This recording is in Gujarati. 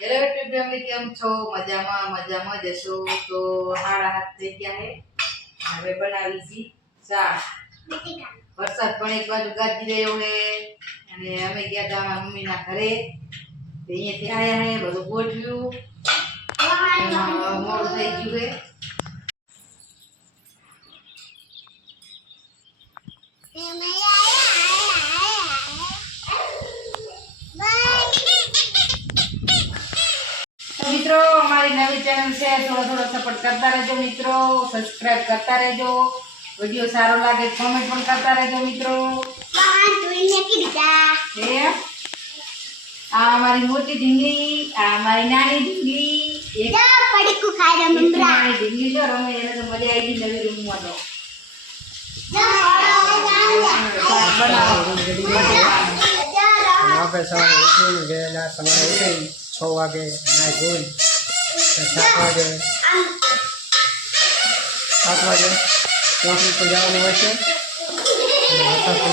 હેલો યુટ્યુબ ફેમિલી, કેમ છો? મજામાં જશો તો 7:30 થઈ ગયા હે. હવે બનાવી છી ચા. વરસાદ પણ એક બાજુ ગાજી રહ્યો હે અને અમે ગયા હતા મારા મમ્મીના ઘરે. અહીંયાથી આયા હે, બધું ગોઠવ્યું, મોડું થઈ ગયું હે. મિત્રો, અમારી નવી ચેનલ છે, થોડો સપોર્ટ કરતા રહેજો મિત્રો, સબસ્ક્રાઇબ કરતા રહેજો, વિડિયો સારો લાગે કોમેન્ટ પણ કરતા રહેજો મિત્રો. આ અમારી મોટી ઢીંગલી, આ અમારી નાની ઢીંગલી. એક પડીકું ખાઈ રમે નાની ઢીંગલી જો રમે, એને તો મજા આવી ગઈ નવી રૂમમાં. તો આપણે સવારે ઉઠીને ગયેલા, સવારે ઉઠીને 6 વાગે નાઈ ધોઈ 7 વાગે નોકરી પર જવાનું હોય છે.